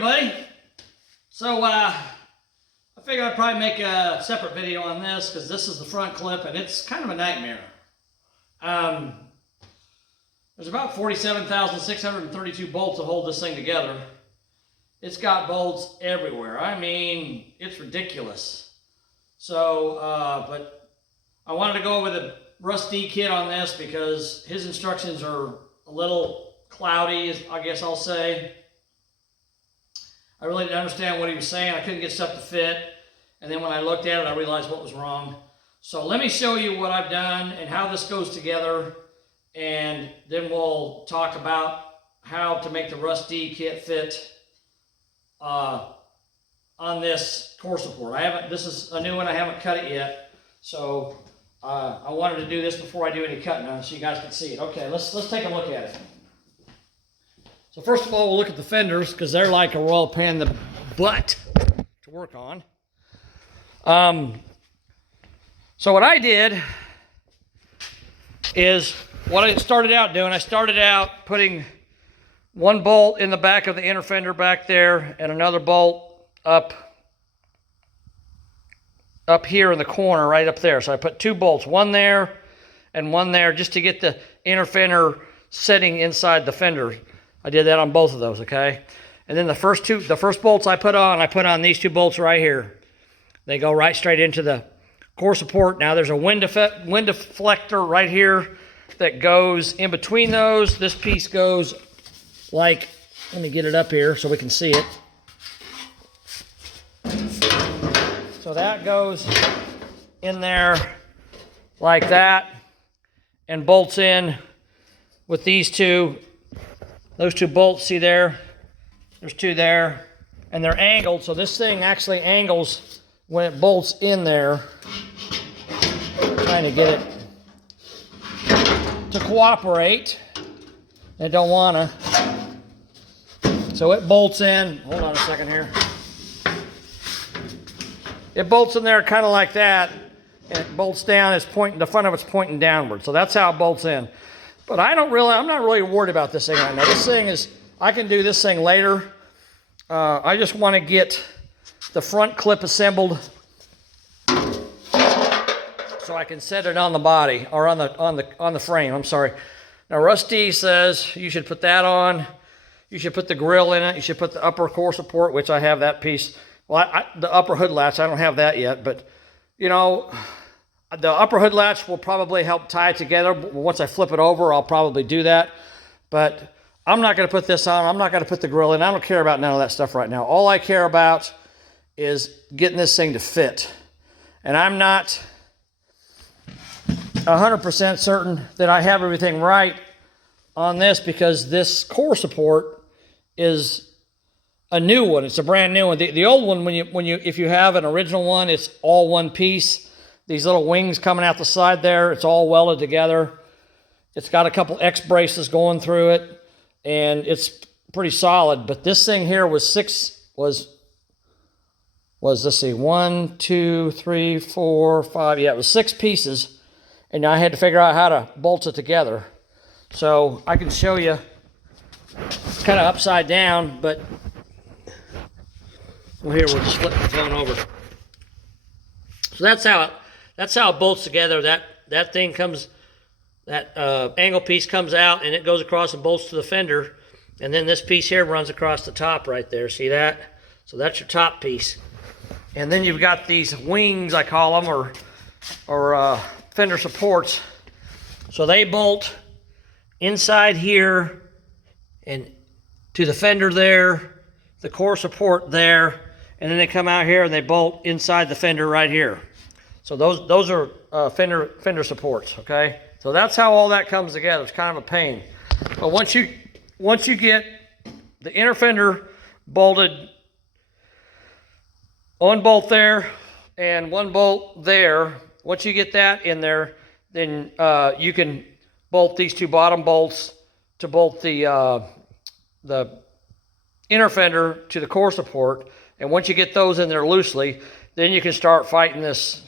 everybody. So I figured I'd probably make a separate video on this because this is the front clip and it's kind of a nightmare. There's about 47,632 bolts that hold this thing together. It's got bolts everywhere. I mean, it's ridiculous. So, but I wanted to go over the Rusty kit on this because his instructions are a little cloudy, I guess I'll say. I really didn't understand what he was saying. I couldn't get stuff to fit. And then when I looked at it, I realized what was wrong. So let me show you what I've done and how this goes together. And then we'll talk about how to make the Rusty kit fit on this core support. This is a new one. I haven't cut it yet. So I wanted to do this before I do any cutting on it so you guys can see it. Okay, let's take a look at it. So first of all, we'll look at the fenders because they're like a royal pain in the butt to work on. So what I did is what I started out doing. I started out putting one bolt in the back of the inner fender back there and another bolt up here in the corner right up there. So I put two bolts, one there and one there, just to get the inner fender sitting inside the fender. I did that on both of those, okay? And then the first bolts I put on these two bolts right here. They go right straight into the core support. Now there's a wind deflector right here that goes in between those. This piece goes like, let me get it up here so we can see it. So that goes in there like that and bolts in with these two. Those two bolts, see there? There's two there, and they're angled, so this thing actually angles when it bolts in there. Trying to get it to cooperate. They don't wanna. So it bolts in, hold on a second here. It bolts in there kind of like that, and it bolts down, the front of it's pointing downward. So that's how it bolts in. But I'm not really worried about this thing right now. This thing is, I can do this thing later. I just want to get the front clip assembled so I can set it on the body, or on the frame, I'm sorry. Now Rusty says you should put that on. You should put the grill in it. You should put the upper core support, which I have that piece. Well, the upper hood latch, I don't have that yet, but you know, the upper hood latch will probably help tie it together. Once I flip it over, I'll probably do that. But I'm not going to put this on. I'm not going to put the grill in. I don't care about none of that stuff right now. All I care about is getting this thing to fit. And I'm not 100% certain that I have everything right on this because this core support is a new one. It's a brand new one. The old one, if you have an original one, it's all one piece. These little wings coming out the side there, it's all welded together. It's got a couple X braces going through it, and it's pretty solid. But this thing here was let's see, 1, 2, 3, 4, 5. Yeah, it was 6 pieces, and I had to figure out how to bolt it together. So I can show you kind of upside down, but well, here we'll just flip the phone over. So that's how it bolts together. That thing comes, that angle piece comes out and it goes across and bolts to the fender. And then this piece here runs across the top right there. See that? So that's your top piece. And then you've got these wings, I call them, or fender supports. So they bolt inside here and to the fender there, the core support there, and then they come out here and they bolt inside the fender right here. So those are fender supports, okay? So that's how all that comes together. It's kind of a pain. But once you get the inner fender bolted, one bolt there and one bolt there, once you get that in there, then you can bolt these two bottom bolts to bolt the inner fender to the core support. And once you get those in there loosely, then you can start fighting this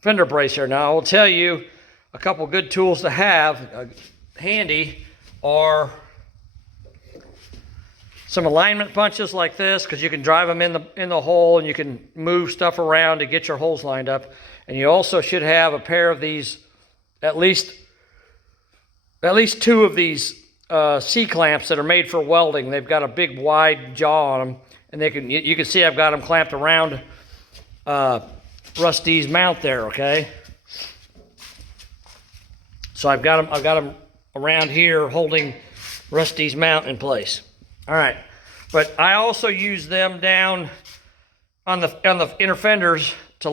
fender brace here. Now I will tell you a couple good tools to have handy are some alignment punches like this, because you can drive them in the hole and you can move stuff around to get your holes lined up. And you also should have a pair of these, at least 2 of these C-clamps that are made for welding. They've got a big wide jaw on them, and you can see I've got them clamped around Rusty's mount there, okay? So I've got them around here holding Rusty's mount in place. All right, but I also use them down on the inner fenders to,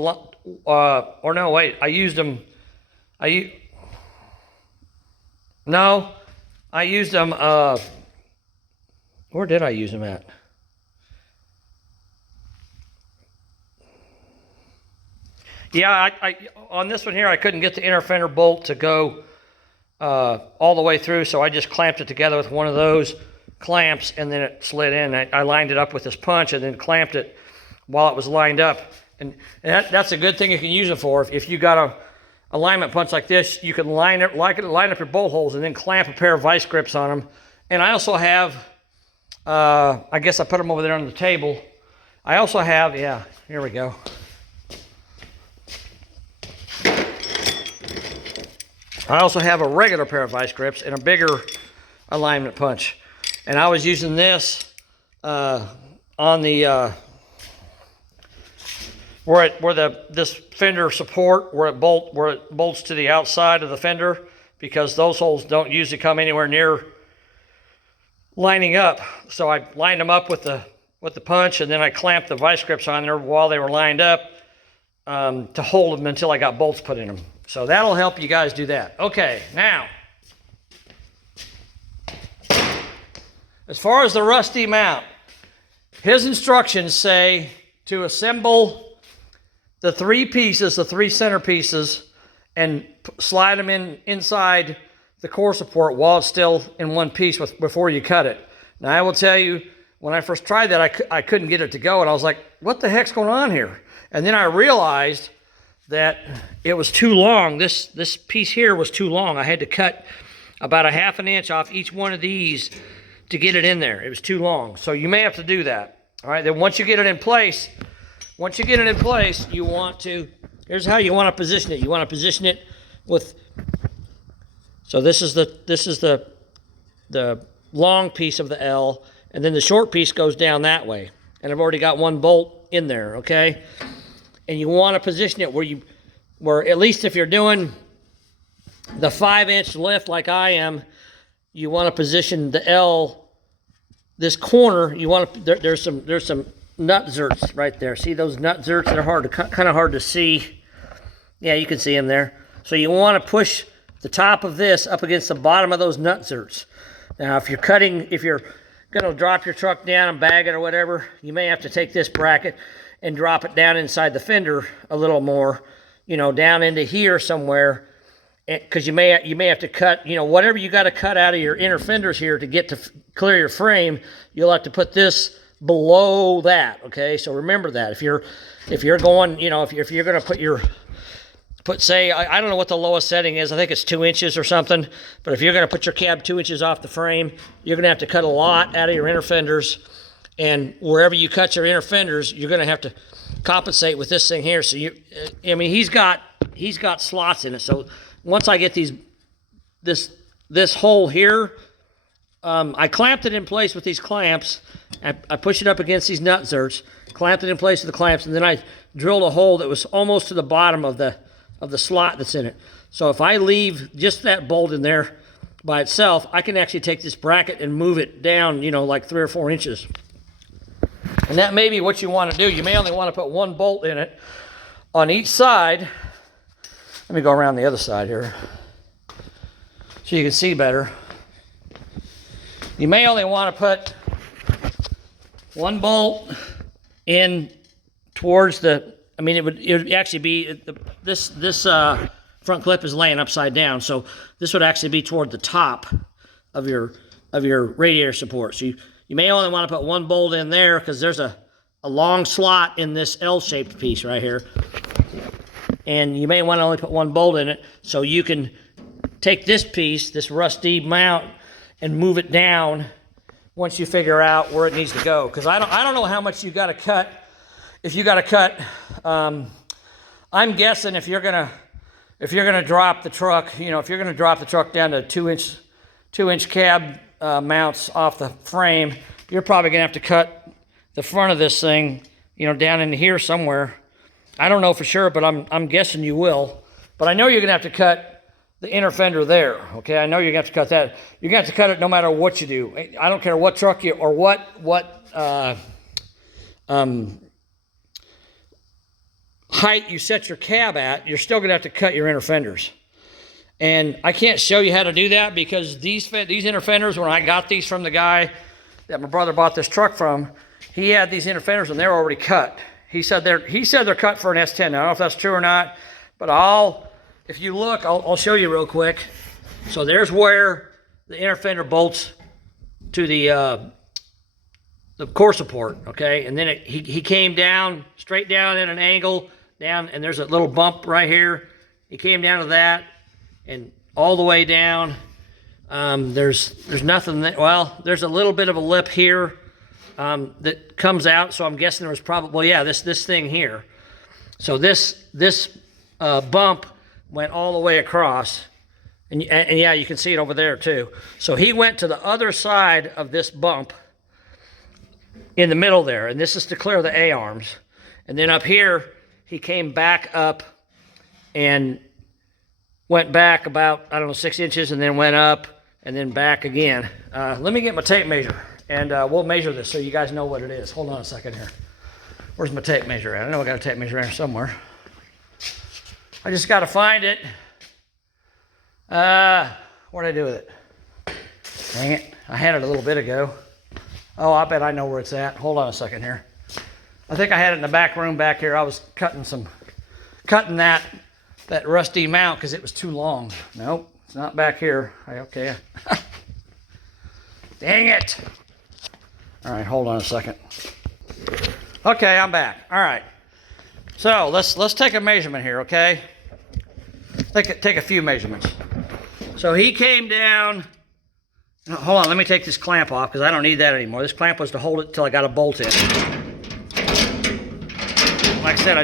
or no, wait, I used them, where did I use them at? Yeah, on this one here, I couldn't get the inner fender bolt to go all the way through, so I just clamped it together with one of those clamps, and then it slid in. I lined it up with this punch and then clamped it while it was lined up. And that's a good thing you can use it for. If you got a alignment punch like this, you can line up your bolt holes and then clamp a pair of vice grips on them. And I also have, I guess I put them over there on the table. I also have, yeah, here we go. I also have a regular pair of vice grips and a bigger alignment punch. And I was using this on the this fender support where it bolts to the outside of the fender, because those holes don't usually come anywhere near lining up. So I lined them up with the punch, and then I clamped the vice grips on there while they were lined up to hold them until I got bolts put in them. So that'll help you guys do that. Okay, now, as far as the Rusty mount, his instructions say to assemble the 3 pieces, the 3 center pieces, and slide them inside the core support while it's still in one piece before you cut it. Now, I will tell you, when I first tried that, I couldn't get it to go, and I was like, what the heck's going on here? And then I realized that it was too long. This piece here was too long. I had to cut about 1/2 inch off each one of these to get it in there. It was too long. So you may have to do that. All right, then once you get it in place, you want to, here's how you want to position it. You want to position it with, so this is the long piece of the L, and then the short piece goes down that way. And I've already got one bolt in there, okay? And you want to position it where at least if you're doing the 5-inch lift like I am, you want to position the L, this corner, you want to, there's some nut zerts right there. See those nut zerts that are kind of hard to see? Yeah, you can see them there. So you want to push the top of this up against the bottom of those nut zerts. Now, if you're going to drop your truck down and bag it or whatever, you may have to take this bracket and drop it down inside the fender a little more, down into here somewhere, because you may have to cut, whatever you got to cut out of your inner fenders here to get to clear your frame, you'll have to put this below that, okay? So remember that. If you're going, if you're going to say, I don't know what the lowest setting is, I think it's 2 inches or something, but if you're going to put your cab 2 inches off the frame, you're going to have to cut a lot out of your inner fenders. And wherever you cut your inner fenders, you're going to have to compensate with this thing here. So he's got slots in it. So once I get this hole here, I clamped it in place with these clamps. I pushed it up against these nut zerts, clamped it in place with the clamps, and then I drilled a hole that was almost to the bottom of the slot that's in it. So if I leave just that bolt in there by itself, I can actually take this bracket and move it down, like 3 or 4 inches. And that may be what you want to do. You may only want to put one bolt in it on each side. Let me go around the other side here so you can see better. You may only want to put one bolt in towards it would actually be, this front clip is laying upside down, so this would actually be toward the top of your radiator support. So you may only want to put one bolt in there because there's a long slot in this L-shaped piece right here. And you may want to only put one bolt in it, so you can take this piece, this Rusty mount, and move it down once you figure out where it needs to go. Because I don't know how much you got to cut. If you got to cut, I'm guessing if you're gonna drop the truck, you know, if you're gonna drop the truck down to 2-inch cab mounts off the frame, you're probably gonna have to cut the front of this thing, you know, down into here somewhere. I don't know for sure, but I'm guessing you will. But I know you're gonna have to cut the inner fender there. Okay, I know you're gonna have to cut that. You're gonna have to cut it no matter what you do. I don't care what truck you or what height you set your cab at. You're still gonna have to cut your inner fenders. And I can't show you how to do that because these inner fenders, when I got these from the guy that my brother bought this truck from, he had these inner fenders and they're already cut. He said they're cut for an S10. Now, I don't know if that's true or not, but if you look, I'll show you real quick. So there's where the inner fender bolts to the core support, okay? And then he came down, straight down at an angle, down, and there's a little bump right here. He came down to that, and all the way down. There's nothing that, well, there's a little bit of a lip here that comes out, so I'm guessing there was probably, well, yeah, this thing here. So this bump went all the way across, and yeah, you can see it over there too. So he went to the other side of this bump in the middle there, and this is to clear the A-arms. And then up here, he came back up and went back about, I don't know, 6 inches, and then went up and then back again. Let me get my tape measure, and we'll measure this so you guys know what it is. Hold on a second here. Where's my tape measure at? I know I got a tape measure in here somewhere. I just got to find it. What'd I do with it? Dang it. I had it a little bit ago. Oh, I bet I know where it's at. Hold on a second here. I think I had it in the back room back here. I was cutting that rusty mount because it was too long. Nope, it's not back here. Okay. Dang it. All right, hold on a second. Okay, I'm back. All right. So let's take a measurement here, okay? Take a few measurements. So he came down. Hold on, let me take this clamp off because I don't need that anymore. This clamp was to hold it until I got a bolt in. Like I said, I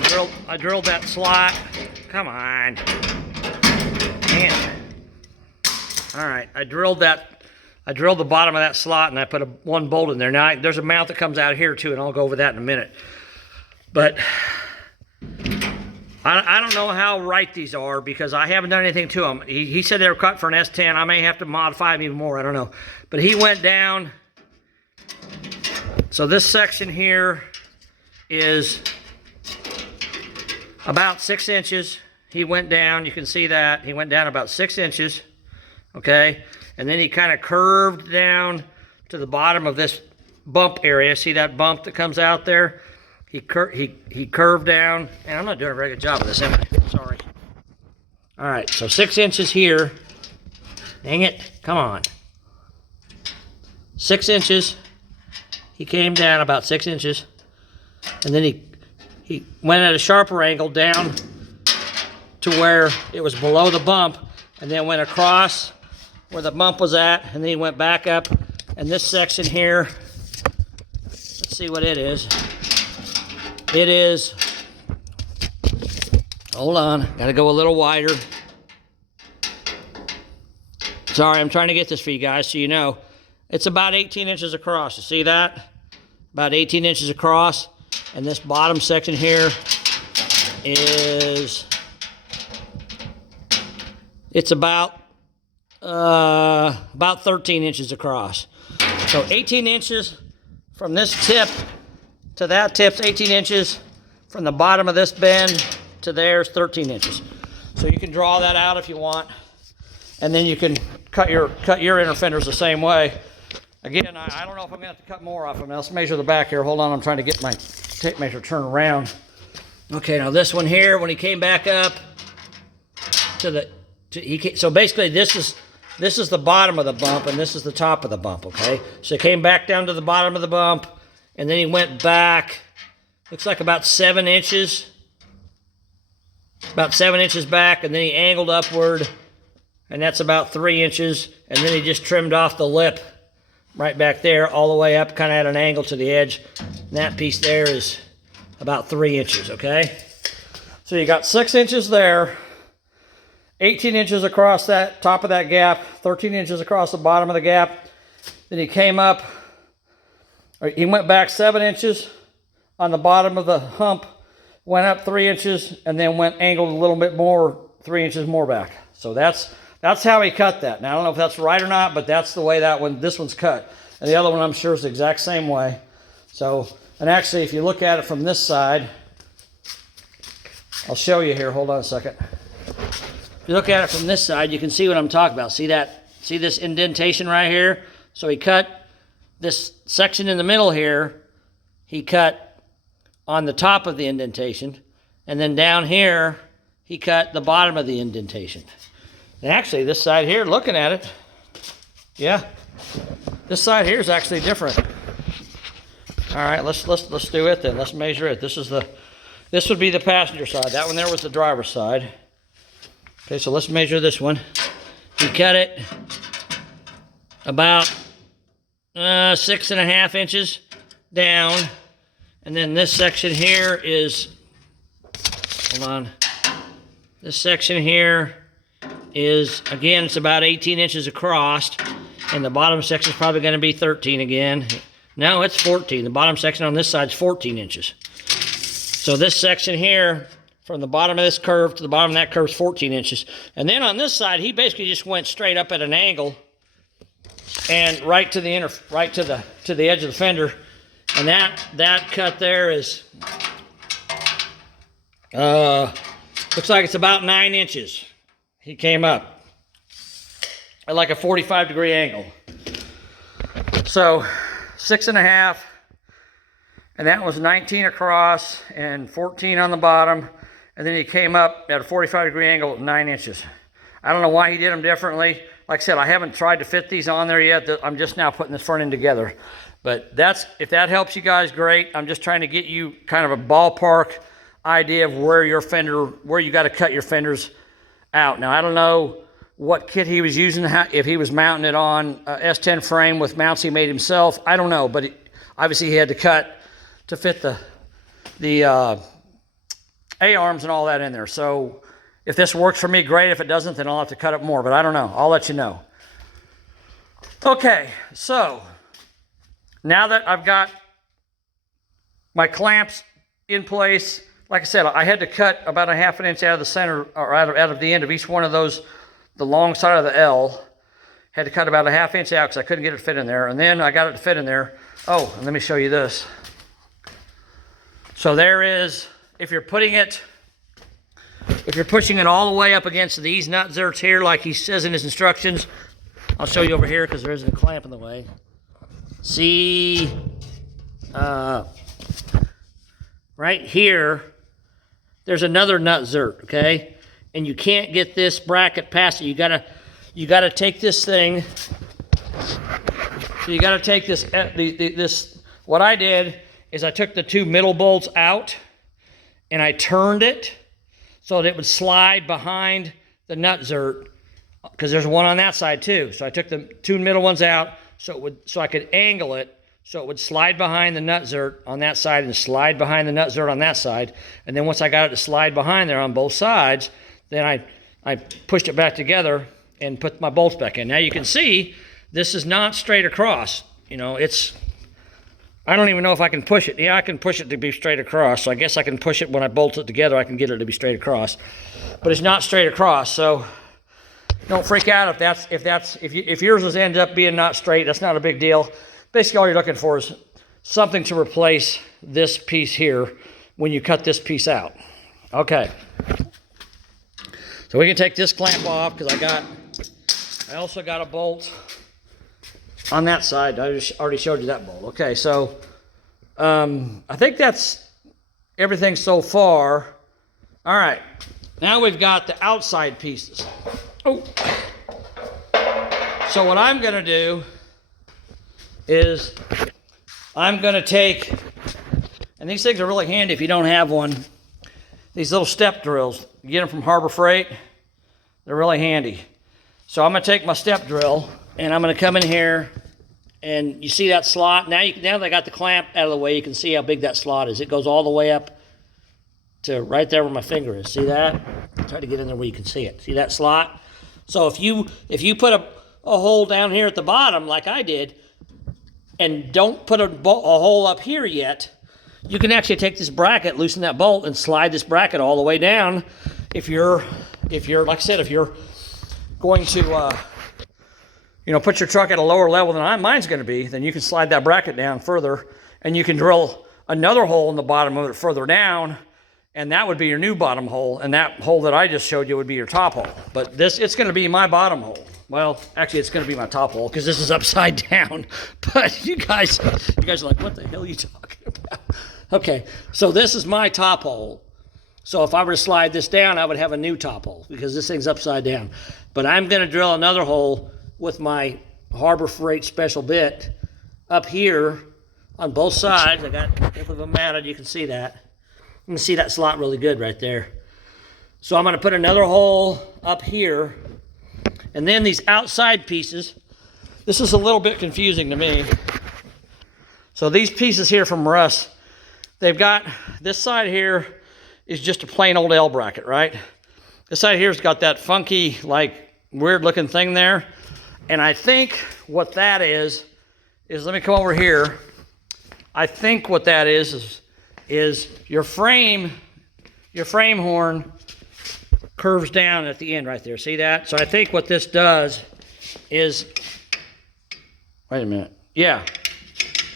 drilled that slot. Come on. Dang it. All right, I drilled the bottom of that slot and I put one bolt in there. Now there's a mount that comes out here too, and I'll go over that in a minute. But I don't know how right these are because I haven't done anything to them. He said they were cut for an S10. I may have to modify them even more. I don't know. But he went down. So this section here is about 6 inches. He went down. You can see that. He went down about 6 inches. Okay. And then he kind of curved down to the bottom of this bump area. See that bump that comes out there? He curved down, and I'm not doing a very good job of this, am I? Sorry. All right, so 6 inches here. Dang it, come on. 6 inches. He came down about 6 inches, and then he went at a sharper angle down to where it was below the bump, and then went across where the bump was at, and then he went back up, and this section here, let's see what it is. It is, hold on, gotta go a little wider. Sorry, I'm trying to get this for you guys so you know. It's about 18 inches across, you see that? About 18 inches across, and this bottom section here is, it's about 13 inches across. So 18 inches from this tip to that tip's 18 inches. From the bottom of this bend to there's 13 inches. So you can draw that out if you want. And then you can cut your inner fenders the same way. Again, I don't know if I'm going to have to cut more off them. Let's measure the back here. Hold on, I'm trying to get my tape measure turned around. Okay, now this one here, when he came back up so basically this is the bottom of the bump and this is the top of the bump, okay? So he came back down to the bottom of the bump, and then he went back, looks like about 7 inches. About 7 inches back, and then he angled upward, and that's about 3 inches, and then he just trimmed off the lip right back there, all the way up, kind of at an angle to the edge. And that piece there is about 3 inches, okay? So you got 6 inches there, 18 inches across that top of that gap, 13 inches across the bottom of the gap. Then he came up, or he went back 7 inches on the bottom of the hump, went up 3 inches, and then went angled a little bit more, 3 inches more back. So that's how he cut that. Now, I don't know if that's right or not, but that's the way this one's cut. And the other one, I'm sure, is the exact same way. So, and actually, if you look at it from this side, I'll show you here. Hold on a second. If you look at it from this side, you can see what I'm talking about. See this indentation right here? So he cut this section in the middle here. He cut on the top of the indentation. And then down here, he cut the bottom of the indentation. And actually, this side here, looking at it, yeah, this side here is actually different. All right, let's do it then. Let's measure it. This would be the passenger side. That one there was the driver's side. Okay, so let's measure this one. He cut it about 6.5 inches down, and then this section here is, hold on, this section here is, again, it's about 18 inches across, and the bottom section is probably going to be 13 again. No, it's 14. The bottom section on this side is 14 inches. So this section here, from the bottom of this curve to the bottom of that curve, is 14 inches. And then on this side, he basically just went straight up at an angle and right to the edge of the fender. And that cut there is looks like it's about 9 inches. He came up at like a 45-degree angle. So 6.5, and that was 19 across and 14 on the bottom. And then he came up at a 45-degree angle at 9 inches. I don't know why he did them differently. Like I said, I haven't tried to fit these on there yet. I'm just now putting this front end together. But if that helps you guys, great. I'm just trying to get you kind of a ballpark idea of where you got to cut your fenders out. Now, I don't know what kit he was using, if he was mounting it on a S10 frame with mounts he made himself. I don't know, but obviously he had to cut to fit the A-arms and all that in there. So if this works for me, great. If it doesn't, then I'll have to cut it more, but I don't know. I'll let you know. Okay, so now that I've got my clamps in place, like I said, I had to cut about 1/2 inch out of the center, or out of the end of each one of those, the long side of the L. Had to cut about 1/2 inch out because I couldn't get it to fit in there. And then I got it to fit in there. Oh, and let me show you this. So there is, if you're pushing it all the way up against these nut zerts here, like he says in his instructions, I'll show you over here because there isn't a clamp in the way. See, right here, there's another nut zert, okay? And you can't get this bracket past it. You gotta take this thing. So you gotta take this. What I did is I took the 2 middle bolts out and I turned it so that it would slide behind the nut zert, because there's one on that side too. So I took the 2 middle ones out so I could angle it so it would slide behind the nut zert on that side and slide behind the nut zert on that side. And then once I got it to slide behind there on both sides, then I pushed it back together and put my bolts back in. Now you can see this is not straight across. You know, I don't even know if I can push it. Yeah, I can push it to be straight across. So I guess I can push it when I bolt it together. I can get it to be straight across, but it's not straight across. So don't freak out if yours ends up being not straight. That's not a big deal. Basically, all you're looking for is something to replace this piece here when you cut this piece out. Okay. So we can take this clamp off because I also got a bolt on that side. I just already showed you that bolt. Okay, so I think that's everything so far. All right, now we've got the outside pieces. Oh. So what I'm gonna do is I'm gonna take, and these things are really handy if you don't have one, these little step drills. You get them from Harbor Freight. They're really handy. So I'm gonna take my step drill and I'm gonna come in here And you see that slot? Now that I got the clamp out of the way, you can see how big that slot is. It goes all the way up to right there where my finger is. See that? Try to get in there where you can see it. See that slot? So if you put a hole down here at the bottom like I did, and don't put a hole up here yet, you can actually take this bracket, loosen that bolt, and slide this bracket all the way down. If you're like I said, if you're going to put your truck at a lower level than mine's going to be, then you can slide that bracket down further, and you can drill another hole in the bottom of it further down, and that would be your new bottom hole, and that hole that I just showed you would be your top hole. But it's going to be my bottom hole. Well, actually, it's going to be my top hole because this is upside down. But you guys are like, what the hell are you talking about? Okay, so this is my top hole. So if I were to slide this down, I would have a new top hole because this thing's upside down. But I'm going to drill another hole with my Harbor Freight special bit up here on both sides. I got both of them mounted. You can see that. You can see that slot really good right there. So I'm going to put another hole up here. And then these outside pieces, this is a little bit confusing to me. So these pieces here from Russ, they've got, this side here is just a plain old L bracket, right? This side here's got that funky, like, weird looking thing there. And I think what that is let me come over here. I think what that is your frame horn curves down at the end right there. See that? So I think what this does is, wait a minute. Yeah.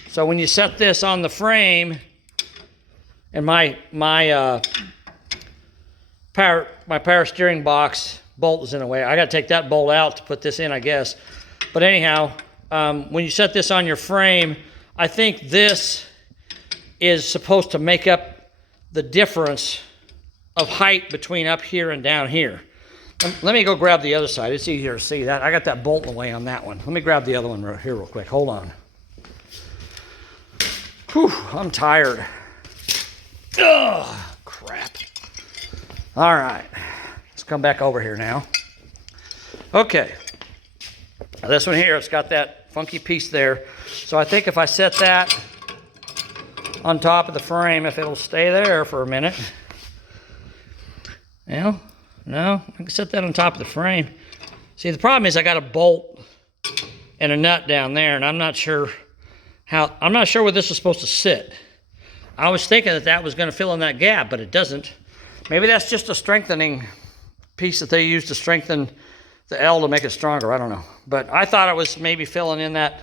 So when you set this on the frame, and my power steering box bolt is in the way. I got to take that bolt out to put this in, I guess. But anyhow, when you set this on your frame, I think this is supposed to make up the difference of height between up here and down here. Let me go grab the other side. It's easier to see that. I got that bolt in the way on that one. Let me grab the other one right here real quick. Hold on. Whew, I'm tired. Ugh, crap. All right, let's come back over here now. Okay, now this one here, it's got that funky piece there. So I think if I set that on top of the frame, if it'll stay there for a minute. No, I can set that on top of the frame. See, the problem is I got a bolt and a nut down there, and I'm not sure where this is supposed to sit. I was thinking that was going to fill in that gap, but it doesn't. Maybe that's just a strengthening piece that they use to strengthen the L to make it stronger. I don't know. But I thought it was maybe filling in that,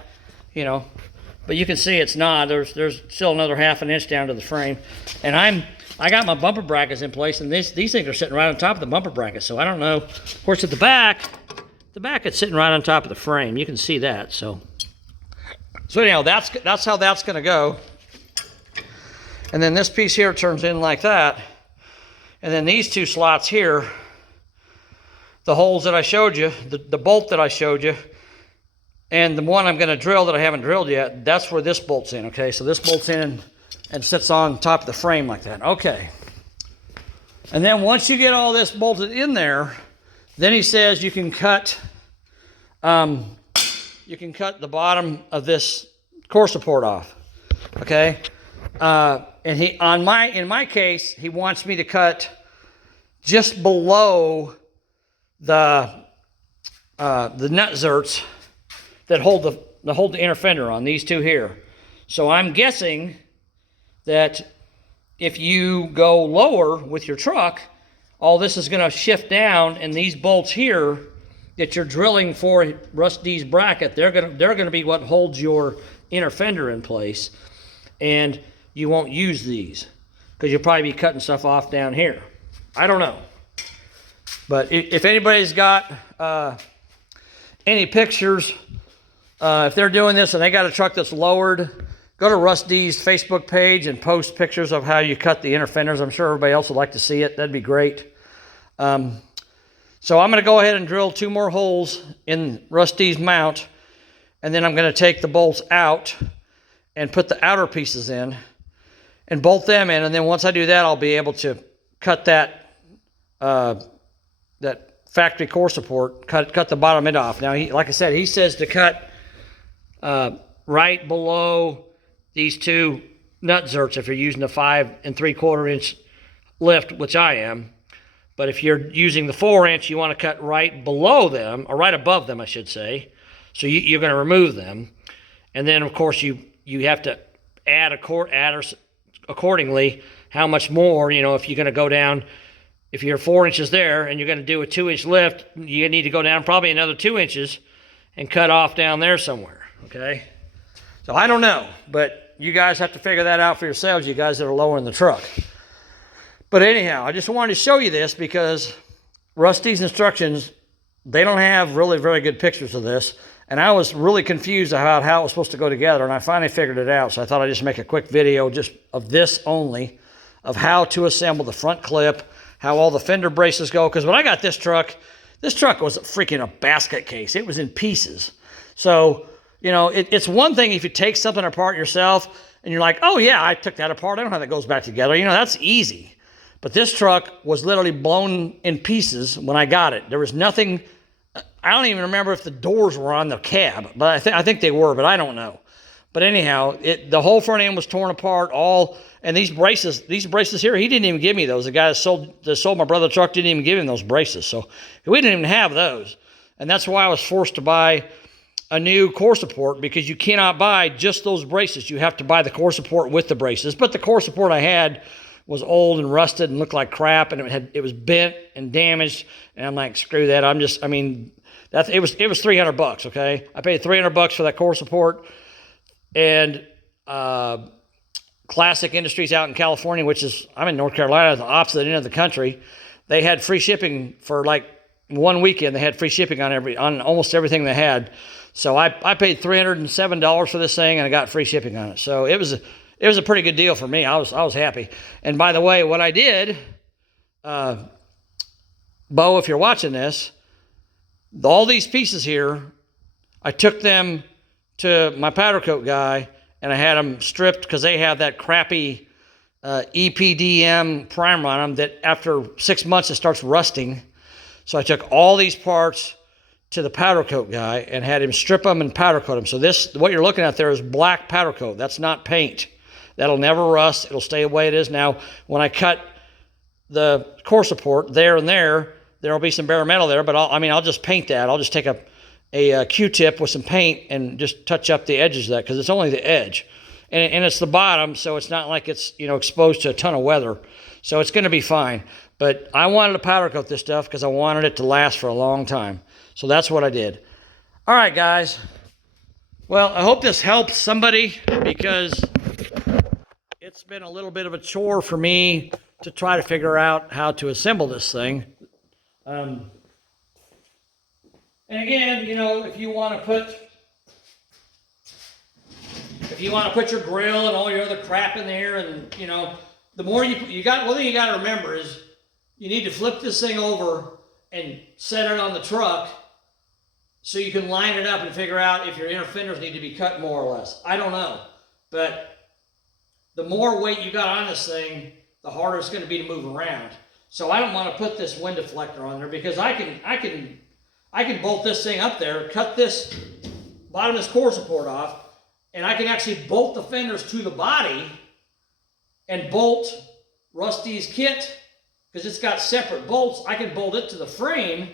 but you can see it's not. There's still another ½ inch down to the frame. And I got my bumper brackets in place, and these things are sitting right on top of the bumper bracket, so I don't know. Of course, at the back it's sitting right on top of the frame. You can see that. So anyhow, that's how that's going to go. And then this piece here turns in like that. And then these two slots here, the holes that I showed you, the bolt that I showed you, and the one I'm going to drill that I haven't drilled yet, that's where this bolt's in, okay? So this bolt's in and sits on top of the frame like that. Okay. And then once you get all this bolted in there, then he says you can cut the bottom of this core support off, okay? And in my case, he wants me to cut just below the nut zerts that hold the inner fender on, these two here. So I'm guessing that if you go lower with your truck, all this is going to shift down, and these bolts here that you're drilling for Russ D's bracket, they're going to be what holds your inner fender in place, and you won't use these because you'll probably be cutting stuff off down here. I don't know. But if anybody's got any pictures, if they're doing this and they got a truck that's lowered, go to Russ D's Facebook page and post pictures of how you cut the inner fenders. I'm sure everybody else would like to see it. That'd be great. So I'm going to go ahead and drill 2 more holes in Russ D's mount, and then I'm going to take the bolts out and put the outer pieces in and bolt them in. And then once I do that, I'll be able to cut that factory core support, cut the bottom end off. Now, like I said, he says to cut right below these two nut zerts if you're using the 5 3/4 inch lift, which I am. But if you're using the 4-inch, you want to cut right below them, or right above them, I should say. So you're going to remove them. And then, of course, you have to add accordingly how much more, if you're going to go down. If you're 4 inches there and you're going to do a 2-inch lift, you need to go down probably another 2 inches and cut off down there somewhere, okay? So I don't know, but you guys have to figure that out for yourselves, you guys that are lowering the truck. But anyhow, I just wanted to show you this because Rusty's instructions, they don't have really very good pictures of this. And I was really confused about how it was supposed to go together, and I finally figured it out. So I thought I'd just make a quick video just of this only, of how to assemble the front clip, how all the fender braces go. Because when I got this truck was freaking a basket case. It was in pieces. So, it's one thing if you take something apart yourself and you're like, oh yeah, I took that apart. I know how that goes back together. That's easy. But this truck was literally blown in pieces when I got it. There was nothing. I don't even remember if the doors were on the cab, but I think they were, but I don't know. But anyhow, the whole front end was torn apart. And these braces here, he didn't even give me those. The guy that sold my brother the truck didn't even give him those braces, so we didn't even have those. And that's why I was forced to buy a new core support, because you cannot buy just those braces. You have to buy the core support with the braces. But the core support I had was old and rusted and looked like crap, and it was bent and damaged. And I'm like, screw that. It was $300, okay? I paid $300 for that core support. And Classic Industries out in California, I'm in North Carolina, the opposite end of the country. They had free shipping for like one weekend. They had free shipping on almost everything they had. So I paid $307 for this thing, and I got free shipping on it. So it was a pretty good deal for me. I was happy. And by the way, what I did, Bo, if you're watching this, all these pieces here, I took them to my powder coat guy, and I had them stripped because they have that crappy EPDM primer on them that after 6 months it starts rusting. So I took all these parts to the powder coat guy and had him strip them and powder coat them. So what you're looking at there is black powder coat. That's not paint. That'll never rust. It'll stay the way it is. Now, when I cut the core support there and there'll be some bare metal there, but I'll just paint that. I'll just take a Q-tip with some paint and just touch up the edges of that, because it's only the edge. And it's the bottom, so it's not like it's exposed to a ton of weather. So it's going to be fine. But I wanted to powder coat this stuff because I wanted it to last for a long time. So that's what I did. All right, guys. Well, I hope this helps somebody, because it's been a little bit of a chore for me to try to figure out how to assemble this thing. And again, if you want to put your grill and all your other crap in there, and the more one thing you got to remember is you need to flip this thing over and set it on the truck so you can line it up and figure out if your inner fenders need to be cut more or less. I don't know, but the more weight you got on this thing, the harder it's going to be to move around. So I don't want to put this wind deflector on there, because I can bolt this thing up there, cut this bottom of this core support off, and I can actually bolt the fenders to the body and bolt Rusty's kit, because it's got separate bolts. I can bolt it to the frame,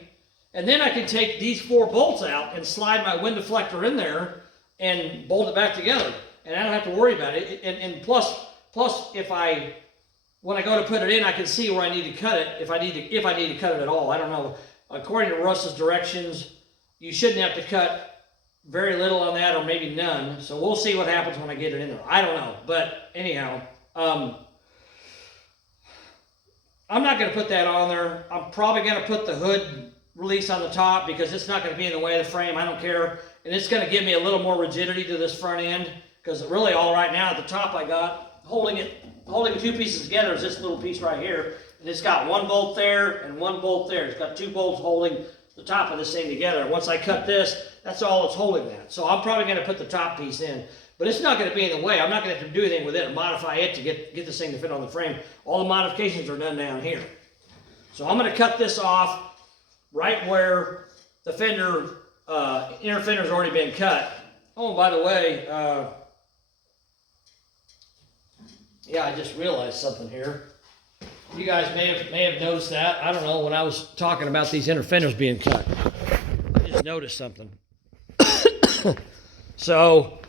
and then I can take these 4 bolts out and slide my wind deflector in there and bolt it back together. And I don't have to worry about it. And plus, when I go to put it in, I can see where I need to cut it, if I need to cut it at all. I don't know. According to Russ's directions, you shouldn't have to cut very little on that, or maybe none. So we'll see what happens when I get it in there. I don't know. But anyhow, I'm not going to put that on there. I'm probably going to put the hood release on the top, because it's not going to be in the way of the frame. I don't care. And it's going to give me a little more rigidity to this front end, because really all right now at the top I got holding the 2 pieces together is this little piece right here. And it's got 1 bolt there and 1 bolt there. It's got 2 bolts holding the top of this thing together. Once I cut this, that's all it's holding that. So I'm probably going to put the top piece in. But it's not going to be in the way. I'm not going to have to do anything with it and modify it to get this thing to fit on the frame. All the modifications are done down here. So I'm going to cut this off right where the fender, inner fender's already been cut. Oh, by the way, yeah, I just realized something here. You guys may have noticed that. I don't know, when I was talking about these inner fenders being cut. I just noticed something. So,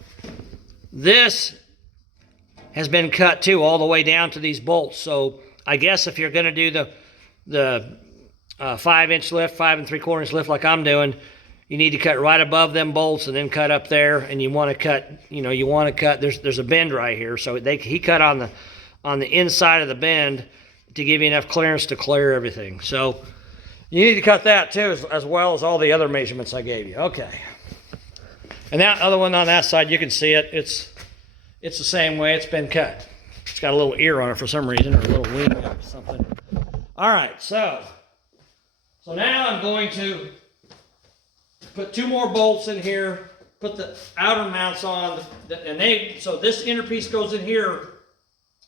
this has been cut too, all the way down to these bolts. So, I guess if you're going to do the 5-inch lift, 5 3/4 inch lift like I'm doing, you need to cut right above them bolts and then cut up there. And you want to cut, there's a bend right here. So he cut on the inside of the bend to give you enough clearance to clear everything. So you need to cut that too, as well as all the other measurements I gave you. Okay. And that other one on that side, you can see it. It's the same way it's been cut. It's got a little ear on it for some reason, or a little wing or something. All right, so now I'm going to put 2 more bolts in here, put the outer mounts on, so this inner piece goes in here,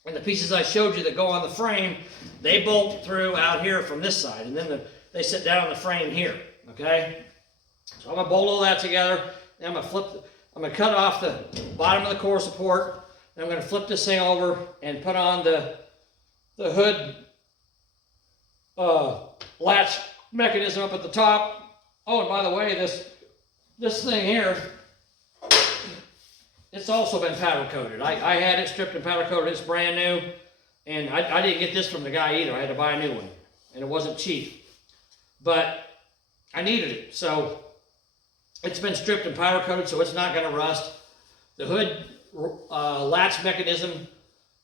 and the pieces I showed you that go on the frame, they bolt through out here from this side, and then they sit down on the frame here, okay? So I'm gonna bolt all that together, then I'm gonna cut off the bottom of the core support, then I'm gonna flip this thing over and put on the hood latch mechanism up at the top. Oh, and by the way, this thing here, it's also been powder coated. I had it stripped and powder coated. It's brand new, and I didn't get this from the guy either. I had to buy a new one, and it wasn't cheap, but I needed it. So it's been stripped and powder coated, so it's not going to rust. The hood latch mechanism,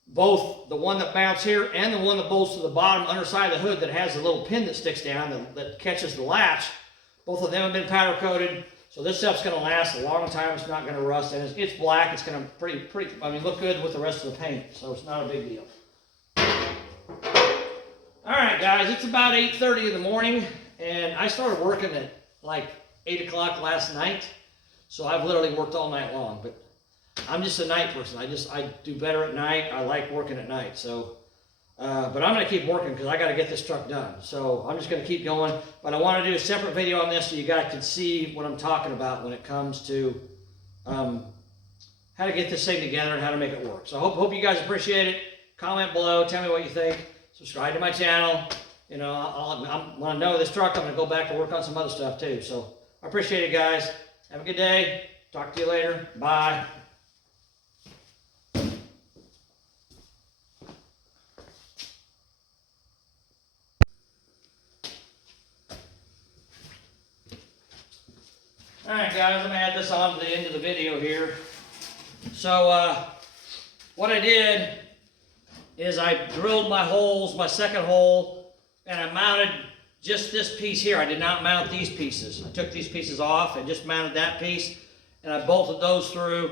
both the one that mounts here and the one that bolts to the bottom underside of the hood that has a little pin that sticks down that catches the latch, both of them have been powder coated, so this stuff's going to last a long time. It's not going to rust, and it's black. It's going to look good with the rest of the paint, so it's not a big deal. All right, guys, it's about 8:30 in the morning, and I started working at like 8 o'clock last night, so I've literally worked all night long. But I'm just a night person. I do better at night. I like working at night, so. But I'm going to keep working because I got to get this truck done. So I'm just going to keep going. But I want to do a separate video on this so you guys can see what I'm talking about when it comes to how to get this thing together and how to make it work. So I hope you guys appreciate it. Comment below. Tell me what you think. Subscribe to my channel. You know, when I know this truck, I'm going to go back to work on some other stuff too. So I appreciate it, guys. Have a good day. Talk to you later. Bye. Alright guys, I'm going to add this on to the end of the video here. So what I did is I drilled my holes, my second hole, and I mounted just this piece here. I did not mount these pieces. I took these pieces off and just mounted that piece, and I bolted those through.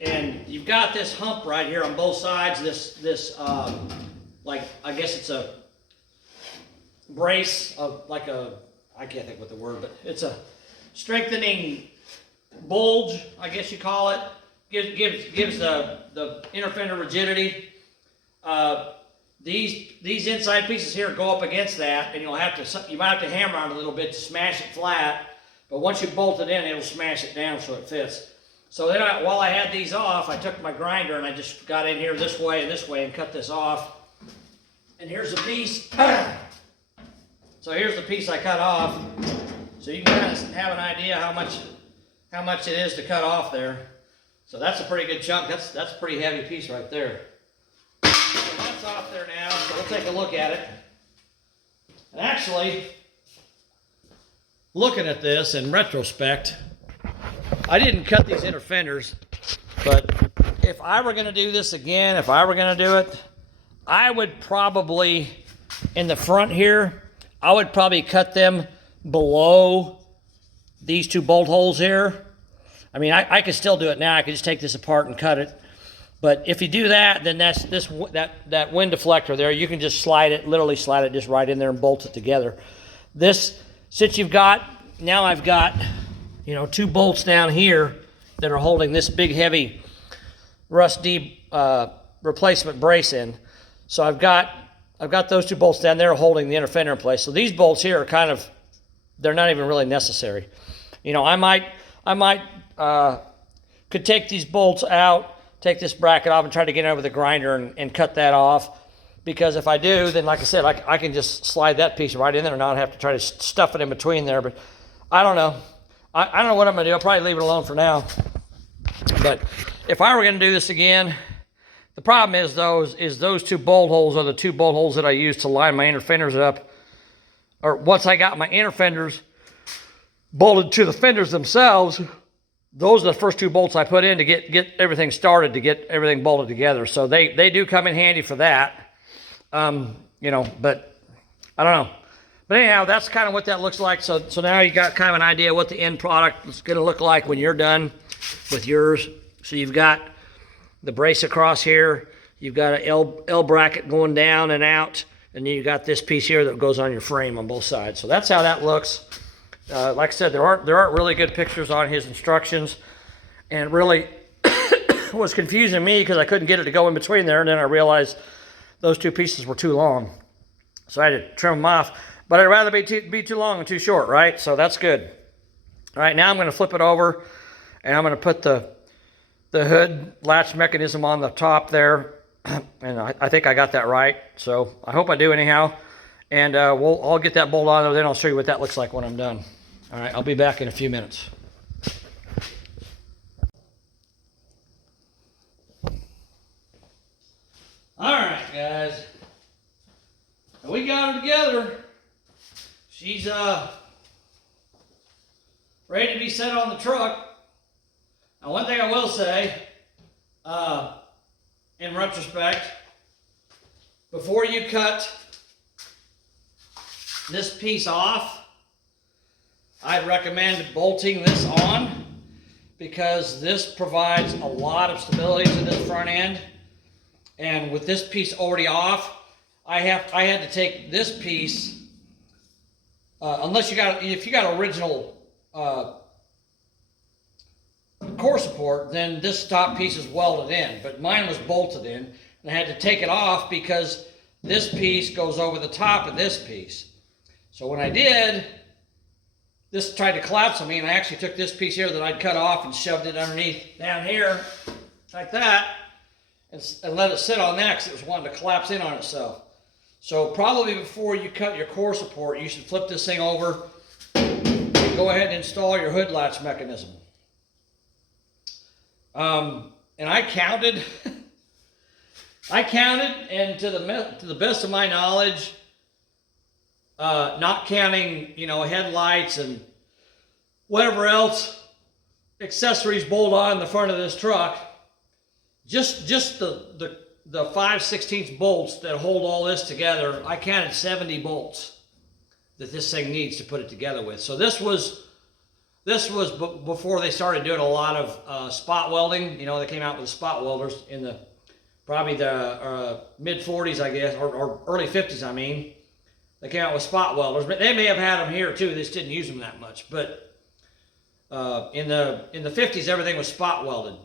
And you've got this hump right here on both sides, like, I guess it's a brace of, like I can't think what the word, but it's a strengthening bulge, I guess you call it. Gives the inner fender rigidity. These inside pieces here go up against that, and you might have to hammer on it a little bit to smash it flat. But once you bolt it in, it'll smash it down so it fits. So then, while I had these off, I took my grinder and I just got in here this way and cut this off. And here's the piece. So here's the piece I cut off. So you can kind of have an idea how much it is to cut off there. So that's a pretty good chunk. That's a pretty heavy piece right there. So that's off there now. So we'll take a look at it. And actually, looking at this in retrospect, I didn't cut these inner fenders, but if I were going to do this again, if I were going to do it, I would probably, in the front here, I would probably cut them below these 2 bolt holes here. I mean, I could still do it now. I could just take this apart and cut it. But if you do that, then that wind deflector there, you can just literally slide it just right in there and bolt it together. This, since I've got, 2 bolts down here that are holding this big heavy rust deep replacement brace in. So I've got those 2 bolts down there holding the inner fender in place. So these bolts here are they're not even really necessary. I might could take these bolts out, take this bracket off, and try to get it over the grinder and cut that off. Because if I do, then like I said, I can just slide that piece right in there and not have to try to stuff it in between there. But I don't know. I don't know what I'm going to do. I'll probably leave it alone for now. But if I were going to do this again, the problem is those two bolt holes are the two bolt holes that I use to line my inner fenders up. Or once I got my inner fenders bolted to the fenders themselves, those are the first two bolts I put in to get everything started, to get everything bolted together. So they do come in handy for that. You know, but I don't know. But anyhow, that's kind of what that looks like. So now you got kind of an idea what the end product is going to look like when you're done with yours. So you've got the brace across here. You've got an L bracket going down and out. And then you got this piece here that goes on your frame on both sides. So that's how that looks. Like I said, there aren't really good pictures on his instructions. And really was confusing me because I couldn't get it to go in between there. And then I realized those two pieces were too long. So I had to trim them off. But I'd rather be too long than too short, right? So that's good. All right, now I'm going to flip it over, and I'm going to put the hood latch mechanism on the top there. And I think I got that right. So I hope I do anyhow. And I'll get that bolt on, then I'll show you what that looks like when I'm done. All right, I'll be back in a few minutes. All right, guys. We got her together. She's ready to be set on the truck. Now, one thing I will say, in retrospect, before you cut this piece off, I'd recommend bolting this on because this provides a lot of stability to this front end. And with this piece already off, I had to take this piece. If you got original core support, then this top piece is welded in, but mine was bolted in, and I had to take it off because this piece goes over the top of this piece. So when I did, this tried to collapse on me, and I actually took this piece here that I'd cut off and shoved it underneath down here, like that, and let it sit on that because it was wanting to collapse in on itself. So probably before you cut your core support, you should flip this thing over and go ahead and install your hood latch mechanism. And I counted, and to the best of my knowledge, not counting, headlights and whatever else accessories bolt on the front of this truck, just the 5/16 bolts that hold all this together, I counted 70 bolts that this thing needs to put it together with. So this was before they started doing a lot of spot welding. They came out with spot welders in probably the mid 40s, I guess, or early 50s, I mean. They came out with spot welders, but they may have had them here too. They just didn't use them that much. But in the 50s, everything was spot welded.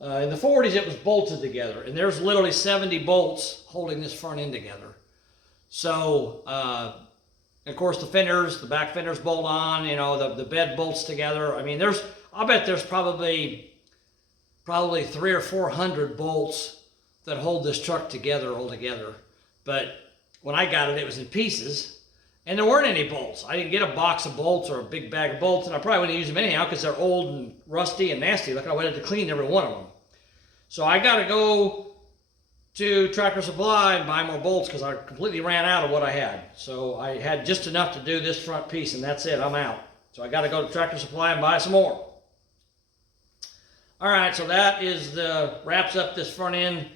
In the 40s, it was bolted together, and there's literally 70 bolts holding this front end together. So, of course, the back fenders bolt on, the bed bolts together. I mean, I'll bet there's probably 300 or 400 bolts that hold this truck together altogether. But when I got it, it was in pieces, and there weren't any bolts. I didn't get a box of bolts or a big bag of bolts, and I probably wouldn't use them anyhow because they're old and rusty and nasty. Look, I waited to clean every one of them. So I got to go to Tractor Supply and buy more bolts because I completely ran out of what I had. So I had just enough to do this front piece, and that's it. I'm out. So I got to go to Tractor Supply and buy some more. All right, so that wraps up this front end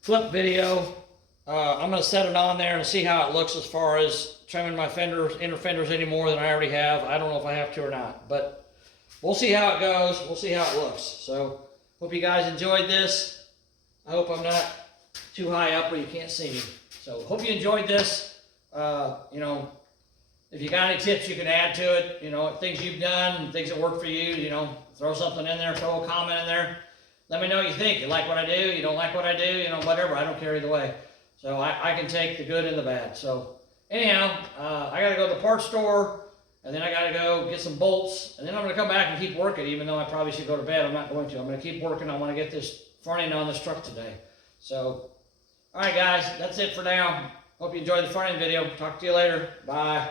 flip video. I'm going to set it on there and see how it looks as far as trimming my inner fenders any more than I already have. I don't know if I have to or not, but we'll see how it goes. We'll see how it looks. So hope you guys enjoyed this. I hope I'm not too high up where you can't see me. So hope you enjoyed this. If you got any tips you can add to it, things you've done, things that work for you, throw something in there, throw a comment in there. Let me know what you think. You like what I do, you don't like what I do, whatever. I don't care either way. So I can take the good and the bad. So anyhow, I got to go to the parts store and then I gotta go get some bolts, and then I'm gonna come back and keep working, even though I probably should go to bed. I'm not going to. I'm gonna keep working. I wanna get this front end on this truck today. So, all right guys, that's it for now. Hope you enjoyed the front end video. Talk to you later. Bye.